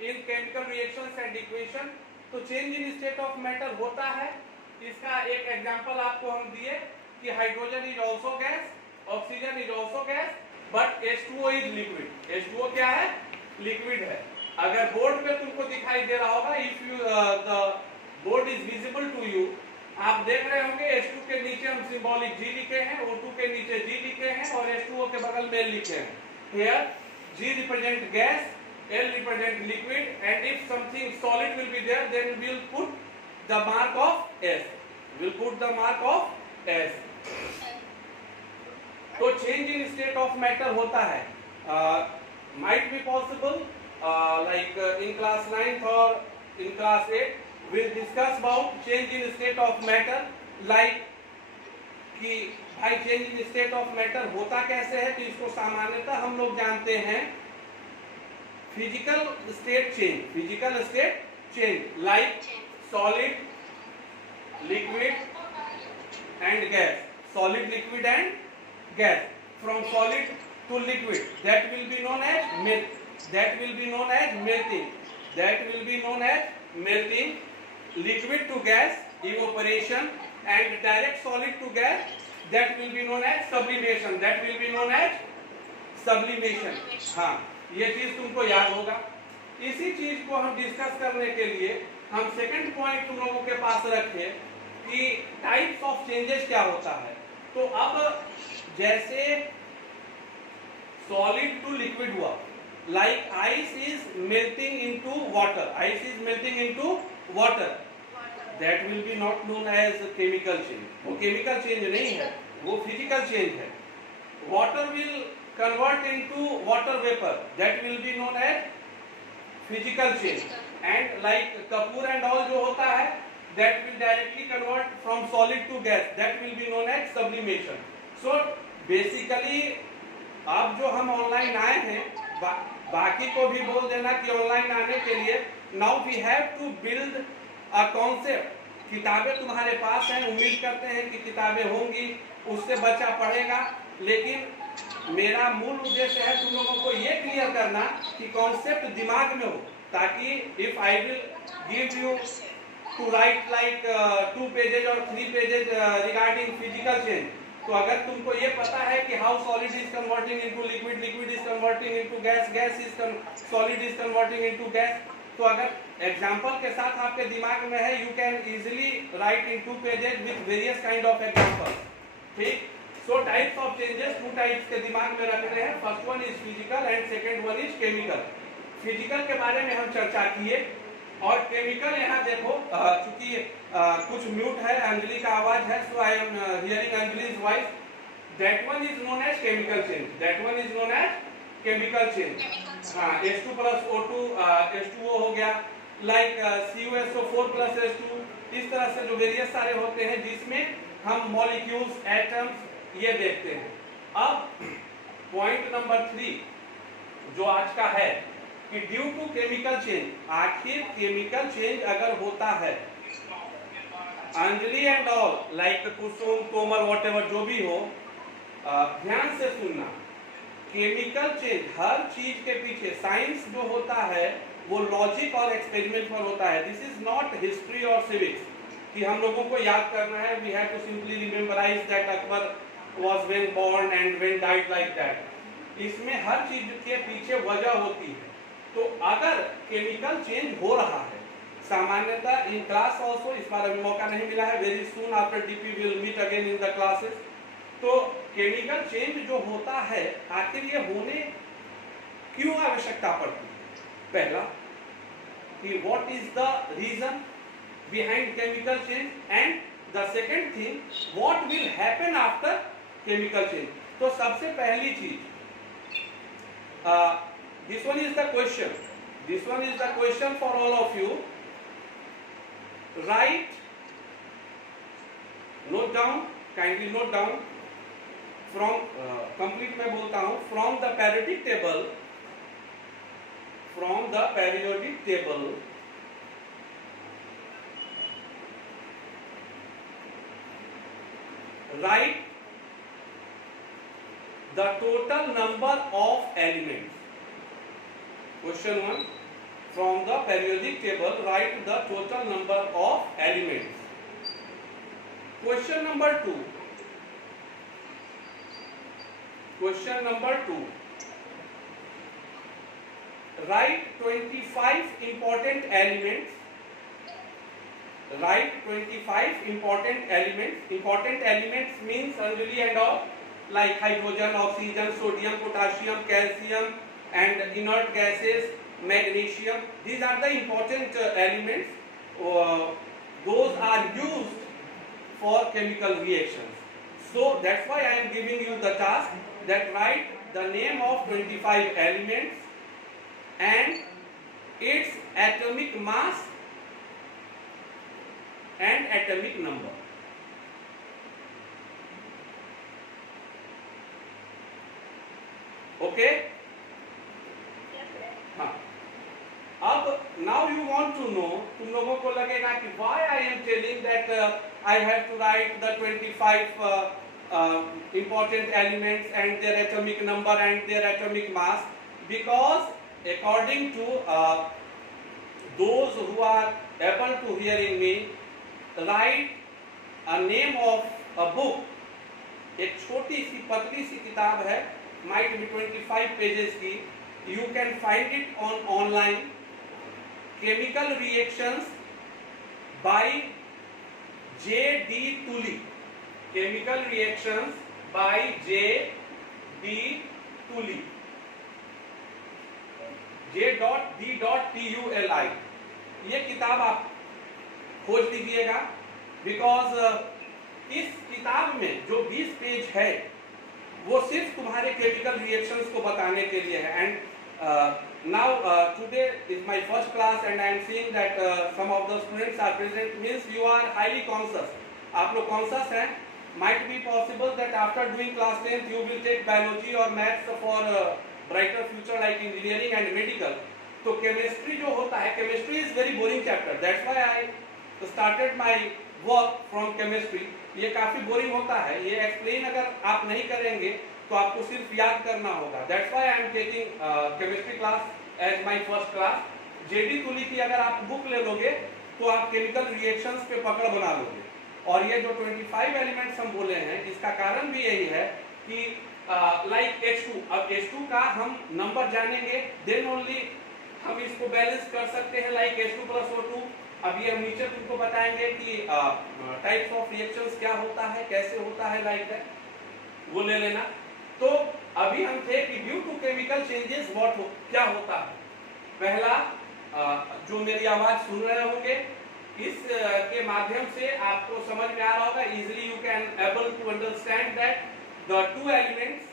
In chemical reactions and equation. तो change in state of matter होता है। इसका एक एग्जांपल आपको हम दिए कि hydrogen is also gas, oxygen is also gas, but H2O is liquid. H2O क्या है? लिक्विड है। अगर बोर्ड पे तुमको दिखाई दे रहा होगा, if you the board is visible to you, आप देख रहे होंगे H2 के नीचे हम सिंबॉलिक G लिखे हैं, O2 के नीचे G लिखे हैं और H2O के बगल में L लिखे हैं। Here G represent gas, L represent liquid, and if something solid will be there, then we'll put the mark of S. We'll put the mark of S. तो change in state of matter होता है। Might be possible like in class 9th और in class 8 we'll discuss about change in state of matter, like कि भाई change in state of matter होता कैसे है। तो इसको सामान्यतः हम लोग जानते हैं physical state change, physical state change like solid, liquid and gas, solid, liquid and gas. From solid to liquid, that will be known as melting. That will be known as melting. Liquid to gas, evaporation, and direct solid to gas, that will be known as sublimation. That will be known as sublimation. हाँ, ये चीज तुमको याद होगा। इसी चीज को हम डिस्कस करने के लिए हम सेकंड पॉइंट तुम लोगों के पास रखे कि टाइप्स ऑफ चेंजेस क्या होता है। तो अब जैसे सॉलिड टू लिक्विड हुआ, like ice is melting into water, ice is melting into water, that will be not known as chemical change. वो केमिकल चेंज नहीं है, वो फिजिकल चेंज है। Water will convert into water vapour, that will be known as physical change. And like कपूर and all जो होता है, that will directly convert from solid to gas, that will be known as sublimation. So basically अब जो हम online आए हैं, बाकी को भी बोल देना कि ऑनलाइन आने के लिए now we have to build a concept. किताबें तुम्हारे पास हैं, उम्मीद करते हैं कि किताबें होंगी, उससे बच्चा पढ़ेगा। लेकिन मेरा मूल उद्देश्य है तुम लोगों को ये क्लियर करना कि कॉन्सेप्ट दिमाग में हो, ताकि if I will give you to write like 2 pages और 3 पेजेज रिगार्डिंग फिजिकल चेंज, तो अगर तुमको ये पता है कि how solid is converting into liquid, liquid is converting into gas, gas is solid is converting into gas, तो अगर एग्जांपल के साथ आपके दिमाग में है, you can easily write in 2 pages with various kind of examples. ठीक। So types of changes 2 types के दिमाग में रखने हैं। First one is physical and second one is chemical. Physical के बारे में हम चर्चा किए और केमिकल यहाँ देखो, चूंकि कुछ म्यूट है, अंजलि का आवाज है, so I am hearing Anjali's voice. That one is known as chemical change, that one is known as chemical change. हाँ, H2 + O2 H2O हो गया, लाइक CuSO4 + H2, इस तरह से जो वेरियस सारे होते हैं जिसमें हम मॉलिक्यूल्स, एटम्स ये देखते हैं। अब पॉइंट नंबर 3 जो आज का है कि ड्यू टू केमिकल चेंज, आखिर केमिकल चेंज अगर होता है, Anjali and all like Kusum, Komal, whatever जो भी हो, ध्यान से सुनना। केमिकल चेंज हर चीज के पीछे साइंस जो होता है वो लॉजिक और एक्सपेरिमेंट पर होता है। दिस इज नॉट हिस्ट्री और सिविक्स कि हम लोगों को याद करना है, we have to simply rememberise that Akbar was when born and when died like that. इसमें हर चीज के पीछे वजह होती है। तो अगर केमिकल चेंज हो रहा है, सामान्यतः इन क्लास ऑल्सो, इस बार अभी मौका नहीं मिला है, very soon after DP will meet again in the classes. तो केमिकल चेंज जो होता है, आखिर ये होने क्यों आवश्यकता पड़ती है? पहला कि what is the reason behind chemical change, and the second thing what will happen after chemical change. तो सबसे पहली चीज, this one is the question, this one is the question for all of you. Write, note down, kindly note down from complete मैं बोलता हूँ, from the periodic table, from the periodic table write the total number of elements. Question 1, from the periodic table, write the total number of elements. Question number 2. Question number 2. Write 25 important elements. Write 25 important elements. Important elements means Anjali and all, like hydrogen, oxygen, sodium, potassium, calcium, and inert gases, magnesium. These are the important elements. Those are used for chemical reactions. So that's why I am giving you the task that write the name of 25 elements and its atomic mass and atomic number. Okay? हाँ. अब now you want to know, तुम लोगों को लगेगा कि why I am telling that I have to write the 25 important elements and their atomic number and their atomic mass, because according to those who are able to hearing me, write a name of a book. एक छोटी सी पतली सी किताब है, might be 25 pages की. You can find it on online. Chemical reactions by J.D. Tully. Chemical reactions by J.D. Tully. J.D.Tulli. ये किताब आप खोज लीजिएगा, बिकॉज इस किताब में जो 20 पेज है वो सिर्फ तुम्हारे केमिकल रिएक्शंस को बताने के लिए है. And now today is my first class and I am seeing that some of the students are present, means you are highly conscious. आप लोग कॉन्शियस हैं. might be possible that after doing class 10th you will take biology or maths for brighter future like engineering and medical. तो chemistry जो होता है, chemistry is very boring chapter. That's why I started my work from chemistry. ये काफी boring होता है. ये explain अगर आप नहीं करेंगे तो आपको सिर्फ याद करना होगा. That's why I am taking chemistry class as my first class. J D Tuli की अगर आप बुक ले लोगे तो आप केमिकल रिएक्शंस पे पकड़ बना लोगे. और ये जो 25 एलिमेंट्स हम बोले हैं, इसका कारण भी यही है कि लाइक H2. अब H2 का हम नंबर जानेंगे, देन ओनली हम इसको बैलेंस कर सकते हैं, लाइक H2 + O2. अब ये हम नीचे तुमको बताएंगे कि टाइप्स ऑफ रिएक्शंस क्या होता है, कैसे होता है, लाइक दैट, वो ले लेना. तो अभी हम थे कि ड्यू टू केमिकल चेंजेस क्या होता है. पहला जो मेरी आवाज सुन रहे होंगे, इस के माध्यम से आपको समझ में आ रहा होगा. Easily you can able to understand that the two elements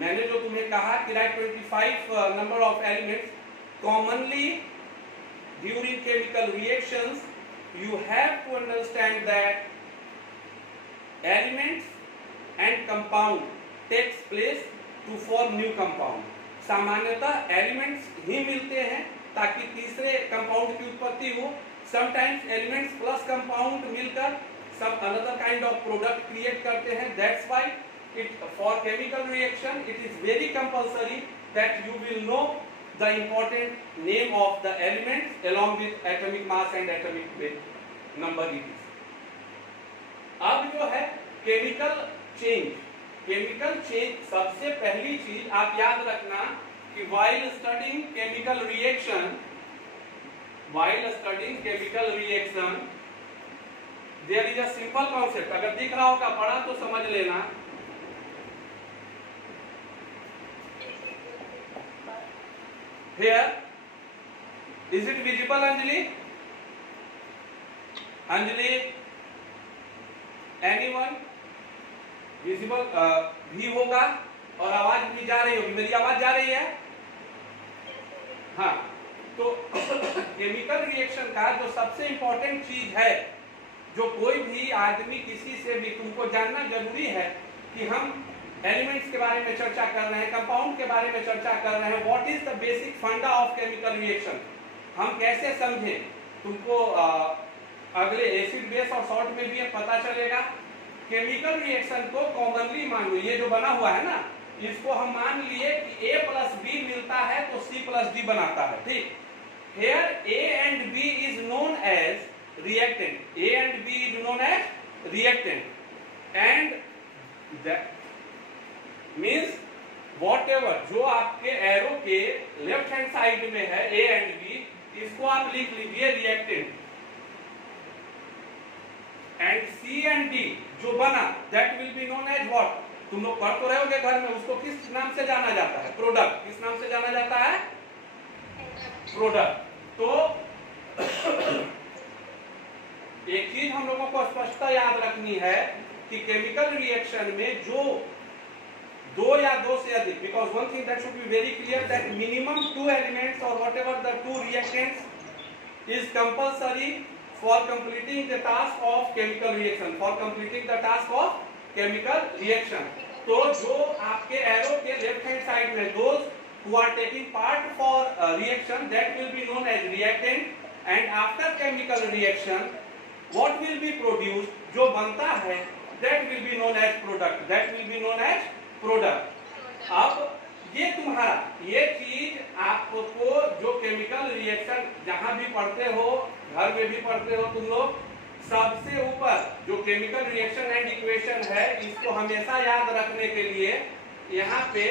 मैंने जो तुम्हें कहा कि write 25 number of elements. Commonly during chemical reactions you have to understand that elements and compound takes place to form new compound. सामान्यतः elements ही मिलते हैं ताकि तीसरे कंपाउंड की उत्पत्ति हो. समटाइम्स एलिमेंट्स प्लस कंपाउंड मिलकर सब another kind of product create करते हैं. That's why it for chemical reaction it is very compulsory that you will know the important name of the elements along with atomic mass and atomic number it is. अब जो है chemical change, सबसे पहली चीज आप याद रखना कि while studying chemical reaction there is a simple concept. अगर दिख रहा होगा पढ़ा तो समझ लेना. Here, is it visible, Anjali? Anyone? Visible भी होगा और आवाज भी जा रही होगी. मेरी आवाज जा रही है? हाँ. तो केमिकल रिएक्शन का जो सबसे इंपॉर्टेंट चीज है, जो कोई भी आदमी किसी से भी तुमको जानना जरूरी है कि हम एलिमेंट्स के बारे में चर्चा कर रहे हैं, कंपाउंड के बारे में चर्चा कर रहे हैं. व्हाट इज द बेसिक फंडा ऑफ केमिकल रिएक्शन, हम कैसे समझें. तुमको अगले एसिड बेस और सॉल्ट में भी पता चलेगा. केमिकल रिएक्शन को कॉमनली मान लो, ये जो बना हुआ है ना, इसको हम मान लिए कि A + B मिलता है तो C + प्लस डी बनाता है, ठीक। Here A and B is known as reactant, A and B is known as reactant and means whatever जो आपके एरो के लेफ्ट हैंड साइड में है ए एंड बी, इसको आप लिख लीजिए reactant, and C and D जो बना that will be known as what, तुम लोग पढ़ तो रहे होगे घर में, उसको किस नाम से जाना जाता है, प्रोडक्ट, किस नाम से जाना जाता है, प्रोडक्ट। तो एक चीज हम लोगों को स्पष्टता याद रखनी है कि केमिकल रिएक्शन में जो दो या दो से अधिक, because one thing that should be very clear that minimum 2 elements और whatever the 2 reactants is compulsory for completing the task of chemical reaction, for completing the task of chemical reaction. तो जो आपके एरो के left hand side में those who are taking part for reaction that will be known as reactant, and after chemical reaction what will be produced, जो बनता है that will be known as product, that will be known as product। अब ये तुम्हारा ये चीज आपको जो केमिकल रिएक्शन जहां भी पढ़ते हो, घर में भी पढ़ते हो तुम लोग, सबसे ऊपर जो केमिकल रिएक्शन एंड इक्वेशन है इसको हमेशा याद रखने के लिए यहाँ पे